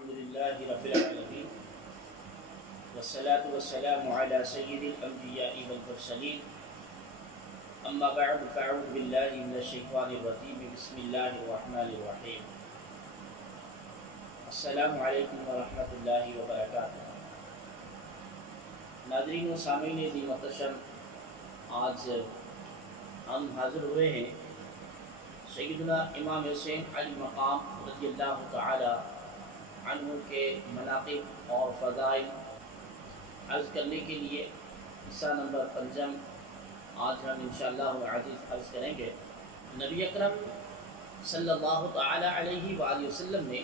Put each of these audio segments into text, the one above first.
الحمد لله رب العالمين والصلاة والسلام على سيد الأنبياء والمرسلين أما بعد فأعوذ بالله من الشيطان الرجيم بسم الله الرحمن الرحيم السلام علیکم ورحمۃ اللہ وبرکاتہ۔ ناظرین و سامعین عزیز محتشم، آج ہم حاضر ہوئے ہیں سیدنا امام حسین علی مقام رضی اللہ تعالی عنہ کے مناقب اور فضائل عرض کرنے کے لیے حصہ نمبر 5 آج ہم انشاءاللہ عزیز عرض کریں گے۔ نبی اکرم صلی اللہ تعالی علیہ وآلہ وسلم نے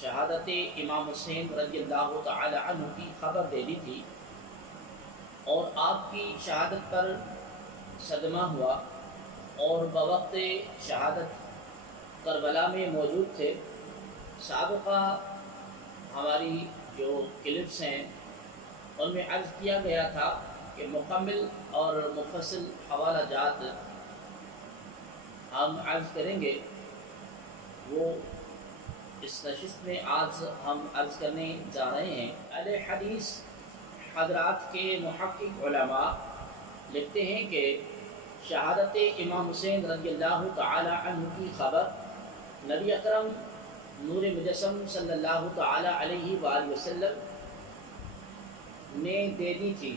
شہادت امام حسین رضی اللہ تعالی عنہ کی خبر دے دی تھی، اور آپ کی شہادت پر صدمہ ہوا اور بوقت شہادت کربلا میں موجود تھے۔ سابقہ ہماری جو کلپس ہیں ان میں عرض کیا گیا تھا کہ مکمل اور مفصل حوالہ جات ہم عرض کریں گے، وہ اس نشست میں آج ہم عرض کرنے جا رہے ہیں۔ اہل حدیث حضرات کے محقق علماء لکھتے ہیں کہ شہادت امام حسین رضی اللہ تعالی عنہ کی خبر نبی اکرم نور مجسم صلی اللہ تعالی علیہ وآلہ وسلم نے دے دی تھی،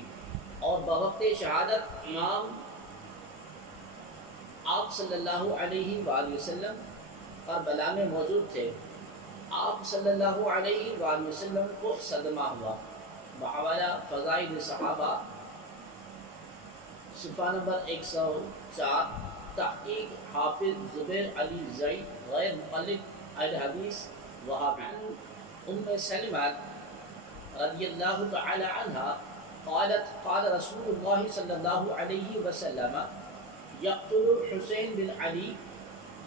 اور بوقت شہادت امام آپ صلی اللہ علیہ وآلہ وسلم کربلا میں موجود تھے۔ آپ صلی اللہ علیہ وآلہ وسلم کو صدمہ ہوا۔ بحوالہ فضائل صحابہ صفحہ نمبر 104، تحقیق حافظ زبیر علی زئی غیر مقلد اہل حدیث وہابی۔ ام سلمہ رضی اللہ تعالی عنہ قالت قال رسول اللہ صلی اللہ علیہ وسلم یقتل حسین بن علی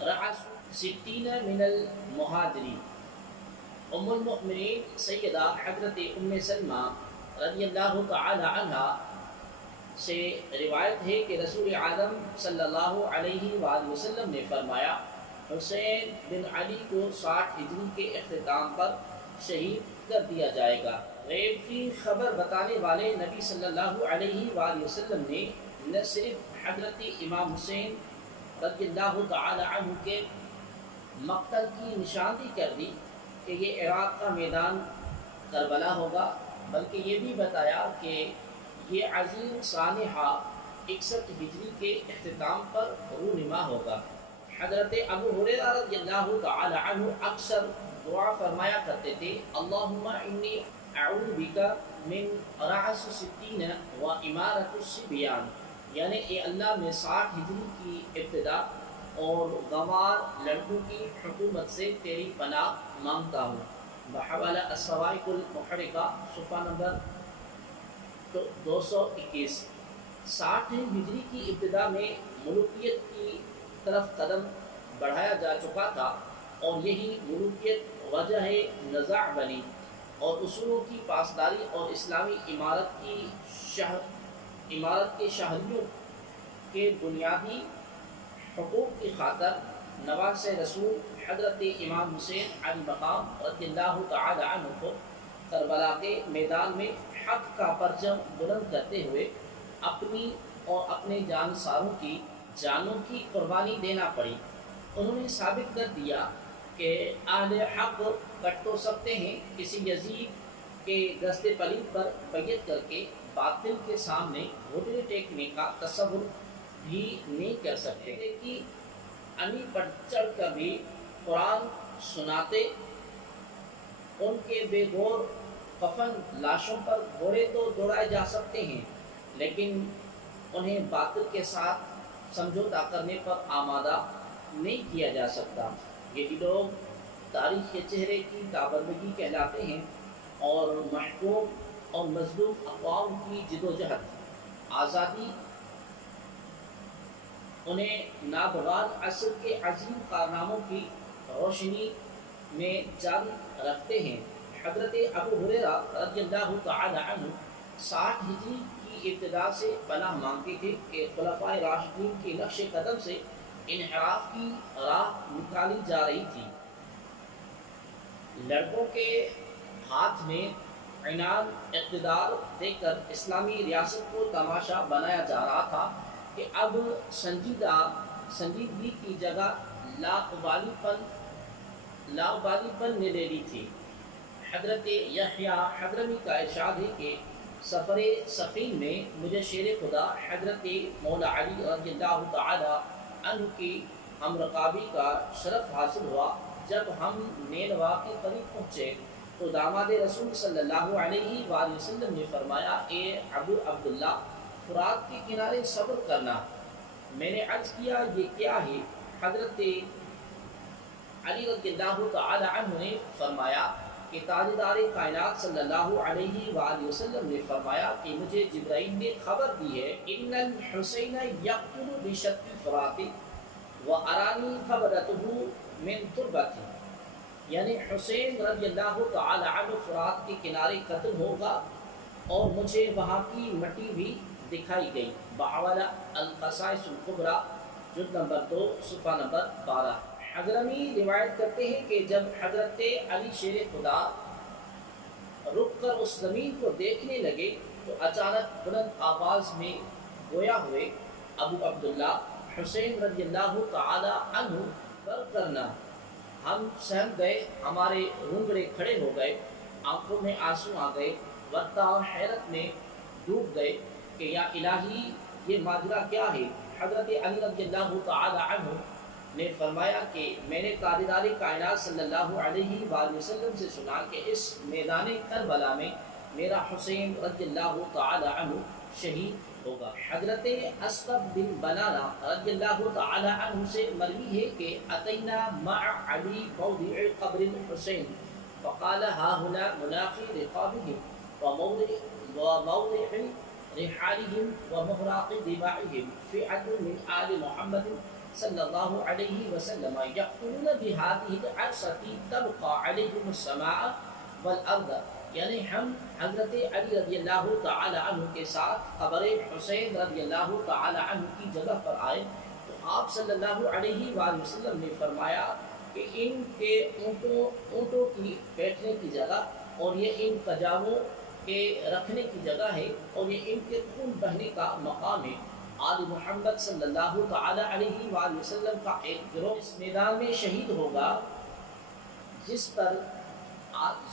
رأس 60 من المہاجرین۔ ام المؤمنین سیدہ حضرت ام سلمہ رضی اللہ تعالی عنہ سے روایت ہے کہ رسول اعظم صلی اللہ علیہ وآلہ وسلم نے فرمایا، حسین بن علی کو 60 ہجری کے اختتام پر شہید کر دیا جائے گا۔ غیب کی خبر بتانے والے نبی صلی اللہ علیہ وآلہ وسلم نے نہ صرف حضرت امام حسین رضی اللہ تعالی عنہ کے مقتل کی نشاندہی کر دی کہ یہ عراق کا میدان کربلا ہوگا، بلکہ یہ بھی بتایا کہ یہ عظیم سانحہ 61 ہجری کے اختتام پر رونما ہوگا۔ حضرت ابو ہریرہ رضی اللہ تعالی عنہ اکثر دعا فرمایا کرتے تھے، اللہم انی اعوذ بک من رأس 60 و امارۃ الصبیان، یعنی اے اللہ میں 60 ہجری کی ابتدا اور گنوار لڑکوں کی حکومت سے تیری پناہ مانگتا ہوں۔ بحوالہ الصواعق المحرقہ صفحہ نمبر 221۔ 60 ہجری کی ابتدا میں ملوکیت کی طرف قدم بڑھایا جا چکا تھا، اور یہی ملوکیت وجہ نزاع بنی، اور اصولوں کی پاسداری اور اسلامی عمارت کے شہریوں کے بنیادی حقوق کی خاطر نواز رسول حضرت امام حسین علی مقام رضی اللہ تعالی عنہ کو کربلا کے میدان میں حق کا پرچم بلند کرتے ہوئے اپنی اور اپنے جانساروں کی جانوں کی قربانی دینا پڑی۔ انہوں نے ثابت کر دیا کہ اہل حق کٹ تو سکتے ہیں، کسی یزید کے دست پلید پر بیعت کر کے باطل کے سامنے گھٹنے ٹیکنے کا تصور بھی نہیں کر سکتے کہ انی پر چڑھ کر بھی قرآن سناتے۔ ان کے بے غور کفن لاشوں پر گھوڑے تو دوڑائے جا سکتے ہیں، لیکن انہیں باطل کے ساتھ سمجھوتا کرنے پر آمادہ نہیں کیا جا سکتا۔ یہی لوگ تاریخ کے چہرے کی کارکردگی کہلاتے ہیں، اور محکوم اور مظلوم اقوام کی جدوجہد آزادی انہیں نابغان عصر کے عظیم کارناموں کی روشنی میں جاری رکھتے ہیں۔ حضرت ابو ہریرہ رضی اللہ تعالی عنہ 60 ہجری کی ابتدا سے پناہ مانگتے تھے کہ خلفائے راشدین کے نقش قدم سے انحراف کی راہ نکالی جا رہی تھی، لڑکوں کے ہاتھ میں عنان اقتدار دے کر اسلامی ریاست کو تماشا بنایا جا رہا تھا کہ اب سنجیدگی کی جگہ لاابالی پن نے لے لی تھی۔ حضرت یحییٰ حضرمی کا ارشاد ہے کہ سفر سفین میں مجھے شیر خدا حضرت مولا علی رضی اللہ تعالی عنہ کی ہم رقابی کا شرف حاصل ہوا۔ جب ہم نینوا کے قریب پہنچے تو داماد رسول صلی اللہ علیہ وآلہ وسلم نے فرمایا، اے ابو عبداللہ، فرات کے کنارے صبر کرنا۔ میں نے عرض کیا، یہ کیا ہے؟ حضرت علی رضی اللہ تعالی عنہ نے فرمایا کہ تاجدار کائنات صلی اللہ علیہ وآلہ وسلم نے فرمایا کہ مجھے جبرائیل نے خبر دی ہے، ان الحسین یقتل بشق الفرات وارانی قبرته من تربت، یعنی حسین رضی اللہ تعالی عنہ فرات کے کنارے قتل ہوگا اور مجھے وہاں کی مٹی بھی دکھائی گئی۔ بحوالہ القصائص الکبریٰ جلد نمبر 2 صفحہ نمبر 12۔ حضرمی روایت کرتے ہیں کہ جب حضرت علی شیر خدا رک کر اس زمین کو دیکھنے لگے تو اچانک بلند آواز میں گویا ہوئے، ابو عبداللہ، حسین رضی اللہ تعالی عنہ پر کرنا۔ ہم سہم گئے، ہمارے رونگڑے کھڑے ہو گئے، آنکھوں میں آنسو آ گئے، ورتا اور حیرت میں ڈوب گئے کہ یا الہی، یہ ماجرا کیا ہے؟ حضرت علی رضی اللہ تعالی عنہ نے فرمایا کہ میں نے تاجدار کائنات صلی اللہ علیہ وآلہ وسلم سے سنا کہ اس میدان کربلا میں میرا حسین رضی اللہ تعالی عنہ شہید ہوگا۔ حضرت اسقب بن بنانہ رضی اللہ تعالی عنہ سے مروی ہے کہ اتینا مع علی موضع قبر الحسین فقال ها هنا مناخی رقابهم وموضع رحالهم ومهراق دماعهم فئة من آل محمد صلی اللہ علیہ وسلم یقولون بهذه العرصة تبقى عليهم السماء والارض، یعنی ہم حضرت علی رضی اللہ تعالی عنہ کے ساتھ قبر حسین رضی اللہ تعالی عنہ کی جگہ پر آئے تو آپ صلی اللہ علیہ وآلہ وسلم نے فرمایا کہ ان کے اونٹوں کی بیٹھنے کی جگہ اور یہ ان کجاووں کے رکھنے کی جگہ ہے اور یہ ان کے خون بہنے کا مقام ہے۔ آل محمد صلی اللہ تعالی علیہ وآلہ وسلم کا ایک گروہ اس میدان میں شہید ہوگا جس پر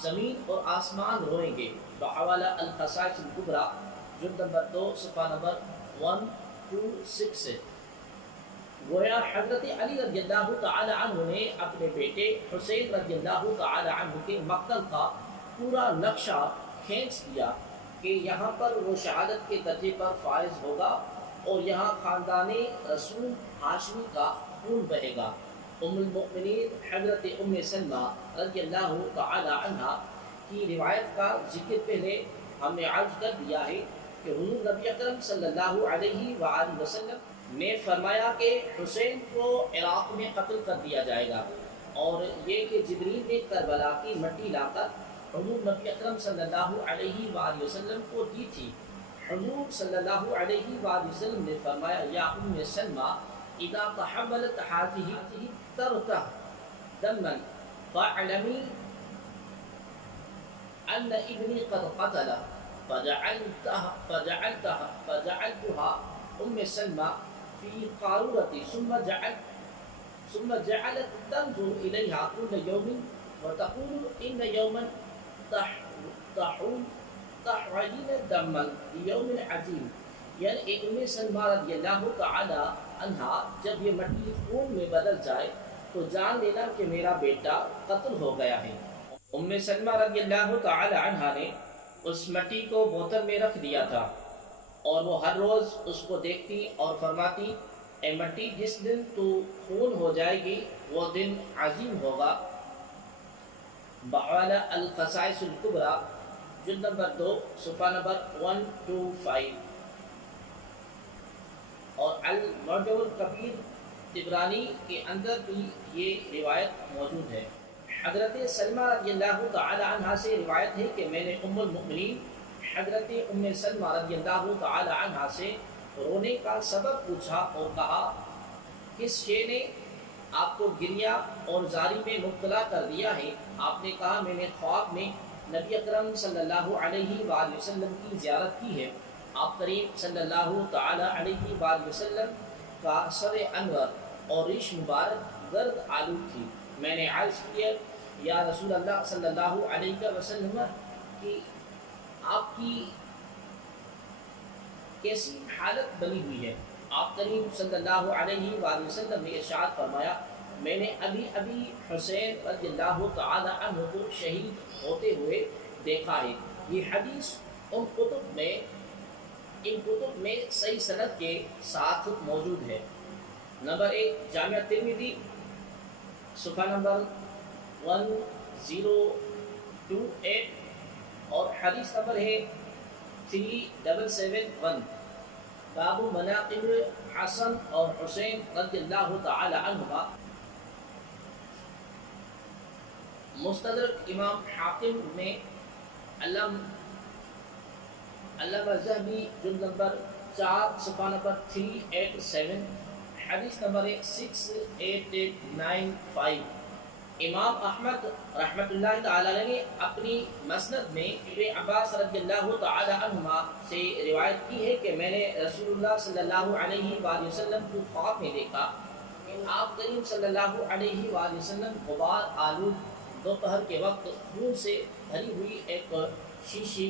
زمین اور آسمان روئیں گے۔ بحوالہ القصائص الکبریٰ جلد نمبر 2 صفحہ نمبر 126 سے۔ گویا حضرت علی رضی اللہ تعالی عنہ نے اپنے بیٹے حسین رضی اللہ تعالی عنہ کے مقتل کا پورا نقشہ کھینچ دیا کہ یہاں پر وہ شہادت کے درجے پر فائز ہوگا اور یہاں خاندان رسول ہاشمی کا خون بہے گا۔ ام المؤمنین حضرت ام سلمہ رضی اللہ تعالی عنہ کی روایت کا ذکر پہلے ہم نے عرض کر دیا ہے کہ حضور نبی اکرم صلی اللہ علیہ وآلہ وسلم نے فرمایا کہ حسین کو عراق میں قتل کر دیا جائے گا، اور یہ کہ جبریل نے کربلا کی مٹی لا کر حضور نبی اکرم صلی اللہ علیہ وآلہ وسلم کو دی تھی۔ حضور صلی اللہ علیہ وآلہ وسلم نے فرمایا، یا ام سلمہ، اذا تحملت هذه ترتہ دما فاعلمی ان ابنی قد قتل فجعلتها ام سلمہ في قارورتي ثم جعلت تنظر إليها كل يوم وتقول إن يوما تحرجين دما ليوم عظيم، یعنی ام سلمہ رضی اللہ تعالی عنہا جب یہ مٹی خون میں بدل جائے تو جان لینا کہ میرا بیٹا قتل ہو گیا ہے۔ ام سلمہ رضی اللہ تعالی عنہا نے اس مٹی کو بوتل میں رکھ دیا تھا اور وہ ہر روز اس کو دیکھتی اور فرماتی، اے مٹی، جس دن تو خون ہو جائے گی وہ دن عظیم ہوگا۔ بحوالہ القصائص الکبریٰ جلد نمبر 2 صفحہ نمبر 125 اور المعجم الکبیر طبرانی کے اندر بھی یہ روایت موجود ہے۔ حضرت سلمہ رضی اللہ تعالی عنہ سے روایت ہے کہ میں نے ام المؤمنین حضرت ام سلمہ رضی اللہ تعالی عنہ سے رونے کا سبب پوچھا اور کہا، کس شے نے آپ کو گریا اور زاری میں مبتلا کر دیا ہے۔ آپ نے کہا میں نے خواب میں نبی اکرم صلی اللہ علیہ وآلہ وسلم کی زیارت کی ہے۔ آپ کریم صلی اللہ تعالی علیہ وآلہ وسلم کا سر انور اور ریش مبارک گرد آلود تھی۔ میں نے عرض کیا یا رسول اللہ صلی اللہ علیہ وسلم کہ آپ کی کیسی حالت بنی ہوئی ہے؟ آپ کریم صلی اللہ علیہ وآلہ وسلم نے ارشاد فرمایا میں نے ابھی حسین رضی اللہ تعالی عنہ کو شہید ہوتے ہوئے دیکھا ہے۔ یہ حدیث ان کتب میں صحیح سند کے ساتھ موجود ہے۔ نمبر 1 جامعہ ترمذی صفحہ نمبر 1028 اور حدیث نمبر ہے 3771، باب مناقب حسن اور حسین رضی اللہ تعالی عنہما۔ مستدرک امام حاکم میں علامہ ذہبی جلد نمبر 4 صفحہ نمبر 387، حدیث نمبر 68895۔ امام احمد رحمۃ اللہ تعالی علیہ نے اپنی مسند میں ابن عباس رضی اللہ تعالی عنہما سے روایت کی ہے کہ میں نے رسول اللہ صلی اللہ علیہ وآلہ وسلم کو خواب میں دیکھا کہ آپ کریم صلی اللہ علیہ وآلہ وسلم غبار آلود دوپہر کے وقت خون سے بھری ہوئی ایک شیشی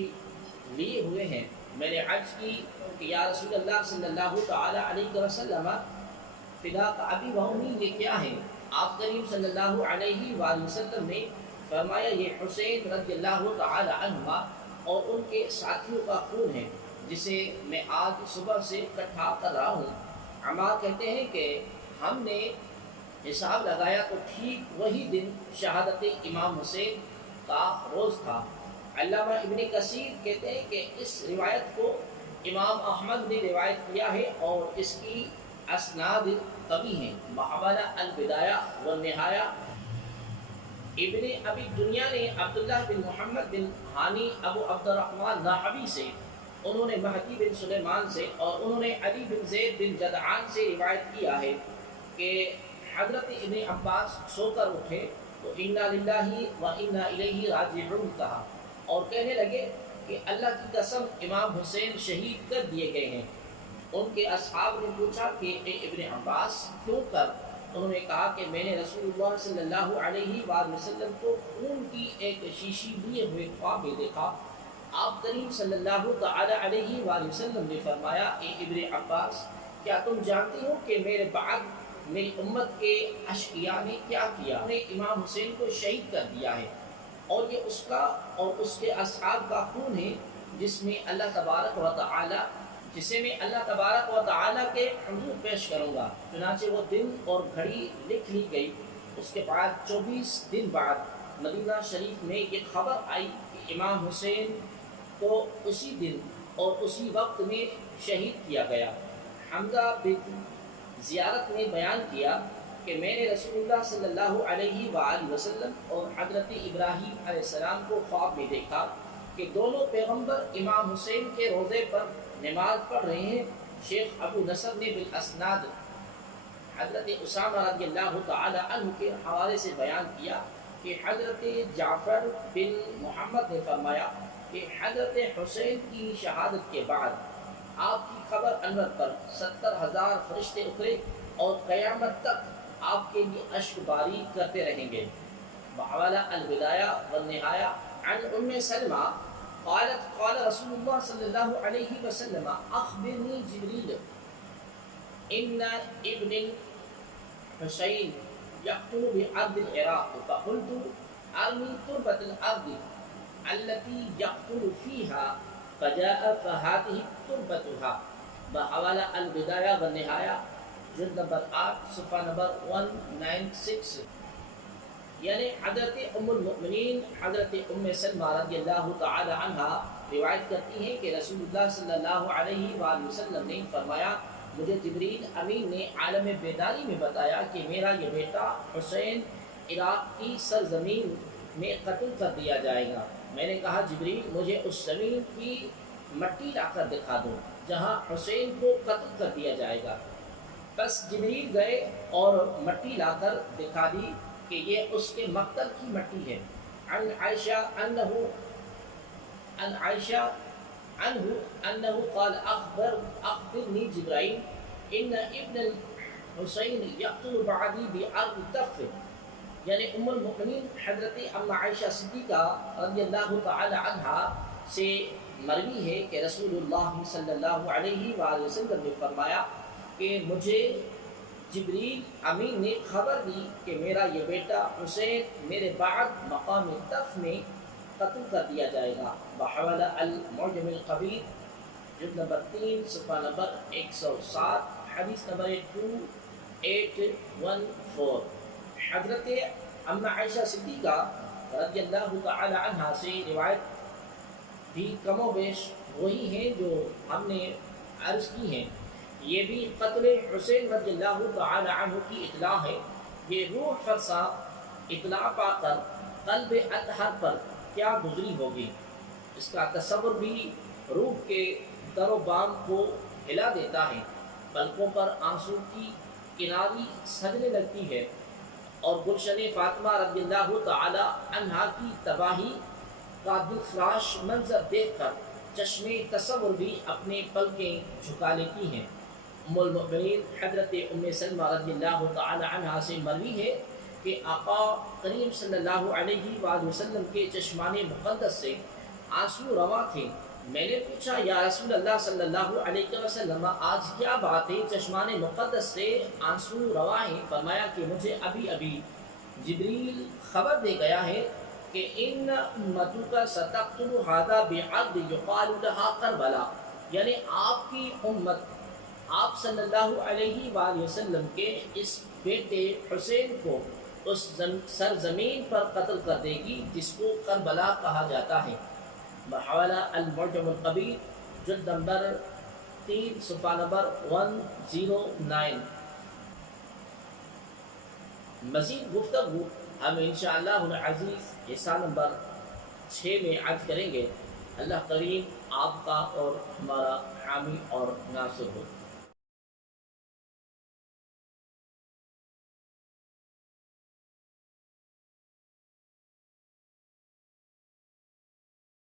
لیے ہوئے ہیں۔ میں نے عرض کی کہ یا رسول اللہ صلی اللہ تعالی علیہ وسلم فداک ابی و امی، یہ کیا ہے؟ آپ کریم صلی اللہ علیہ وآلہ وسلم نے فرمایا یہ حسین رضی اللہ تعالی عنہما اور ان کے ساتھیوں کا خون ہے جسے میں آج صبح سے اکٹھا کر رہا ہوں۔ عمار کہتے ہیں کہ ہم نے حساب لگایا تو ٹھیک وہی دن شہادت امام حسین کا روز تھا۔ علامہ ابن کثیر کہتے ہیں کہ اس روایت کو امام احمد نے روایت کیا ہے اور اس کی اسناد قوی ہیں۔ بحوالہ البدایہ والنہایہ ابن ابی دنیا نے عبداللہ بن محمد بن ہانی ابو عبد الرحمن نحوی سے، انہوں نے مہدی بن سلیمان سے اور انہوں نے علی بن زید بن جدعان سے روایت کیا ہے کہ حضرت ابن عباس سو کر اٹھے تو انا للہ و انا الیہ راجعون کہا اور کہنے لگے کہ اللہ کی قسم امام حسین شہید کر دیے گئے ہیں۔ ان کے اصحاب نے پوچھا کہ اے ابن عباس کیوں کر؟ انہوں نے کہا کہ میں نے رسول اللہ صلی اللہ علیہ وآلہ وسلم کو خون کی ایک شیشی لیے ہوئے خواب میں دیکھا۔ آپ کریم صلی اللہ تعالی علیہ وآلہ وسلم نے فرمایا اے ابن عباس کیا تم جانتے ہو کہ میرے بعد میری امت کے اشقیاء نے کیا کیا؟ انہوں نے امام حسین کو شہید کر دیا ہے اور یہ اس کا اور اس کے اصحاب کا خون ہے جسے میں اللہ تبارک و تعالی کے حضور پیش کروں گا۔ چنانچہ وہ دن اور گھڑی لکھ لی گئی۔ اس کے بعد 24 دن بعد مدینہ شریف میں یہ خبر آئی کہ امام حسین کو اسی دن اور اسی وقت میں شہید کیا گیا۔ حمزہ بن زیارت نے بیان کیا کہ میں نے رسول اللہ صلی اللہ علیہ وآلہ وسلم اور حضرت ابراہیم علیہ السلام کو خواب میں دیکھا کہ دونوں پیغمبر امام حسین کے روضے پر نماز پڑھ رہے ہیں۔ شیخ ابو نصر نے بالاسناد حضرت اسامہ رضی اللہ تعالی عنہ کے حوالے سے بیان کیا کہ حضرت جعفر بن محمد نے فرمایا کہ حضرت حسین کی شہادت کے بعد آپ کی خبر انور پر 70,000 فرشتے اترے اور قیامت تک آپ کے لیے اشک باری کرتے رہیں گے۔ بحوالہ البدایہ والنہایہ عن ام سلمہ قالت قال رسول اللہ صلی اللہ علیہ وسلم اخبرنی جبریل ان ابن الحسین یقتل بارض العراق فقلت ارنی تربة الارض التي يقتل فيها فجاء فهذه تربتها۔ بحوالہ البدایہ والنہایہ جلد نمبر 8 صفحہ نمبر 196۔ یعنی حضرت ام المؤمنین حضرت ام سلمہ رضی اللہ تعالی عنہا روایت کرتی ہیں کہ رسول اللہ صلی اللہ علیہ وآلہ وسلم نے فرمایا مجھے جبریل امین نے عالم بیداری میں بتایا کہ میرا یہ بیٹا حسین عراق کی سرزمین میں قتل کر دیا جائے گا۔ میں نے کہا جبریل مجھے اس زمین کی مٹی لا کر دکھا دو جہاں حسین کو قتل کر دیا جائے گا۔ بس جبریل گئے اور مٹی لا کر دکھا دی کہ یہ اس کے مقتل کی مٹی ہے. عن عائشہ عن عائشہ عنہ انه قال اخبرني جبرائيل ان ابن الحسین یقتل بعدی بعرض تف. یعنی ام المؤمنین حضرت ام عائشہ صدیقہ رضی اللہ تعالی عنہا سے مروی ہے کہ رسول اللہ صلی اللہ علیہ وآلہ وسلم نے فرمایا کہ مجھے جبریل امین نے خبر دی کہ میرا یہ بیٹا حسین میرے بعد مقام تف میں قتل کر دیا جائے گا. بحوالہ المعجم القبیر جلد نمبر 3 صفحہ نمبر 107 حدیث نمبر 2814. حضرت ام عائشہ صدیقہ رضی اللہ تعالی عنہا سے روایت بھی کم و بیش وہی ہیں جو ہم نے عرض کی ہیں. یہ بھی قتل حسین رضی اللہ تعالی عنہ کی اطلاع ہے. یہ روح فرسا اطلاع پا کر قلب اطہر پر کیا گزری ہوگی، اس کا تصور بھی روح کے در و بام کو ہلا دیتا ہے. پلکوں پر آنسو کی کناری سجنے لگتی ہے اور گلشن فاطمہ رضی اللہ تعالی عنہا کی تباہی کا دلخراش منظر دیکھ کر چشمے تصور بھی اپنے پلکیں جھکا لیتی ہیں. ام المؤمنین حضرت ام سلمہ رضی اللہ تعالی عنہا سے مروی ہے کہ آقا کریم صلی اللہ علیہ وآلہ وسلم کے چشمان مقدس سے آنسو رواں تھے. میں نے پوچھا یا رسول اللہ صلی اللہ علیہ وسلم آج کیا بات ہے چشمان مقدس سے آنسو رواں ہیں؟ فرمایا کہ مجھے ابھی جبریل خبر دے گیا ہے کہ ان امتک ستقتل ھذا بعرض یقال لھا کربلا. یعنی آپ کی امت آپ صلی اللہ علیہ وآلہ وسلم کے اس بیٹے حسین کو اس سرزمین پر قتل کر دے گی جس کو کربلا کہا جاتا ہے. بحوالہ المعجم القبیر جلد نمبر 3 صفحہ نمبر 109. مزید گفتگو ہم انشاءاللہ العزیز حصہ نمبر 6 میں عرض کریں گے. اللہ کریم آپ کا اور ہمارا حامی اور ناصر ہو.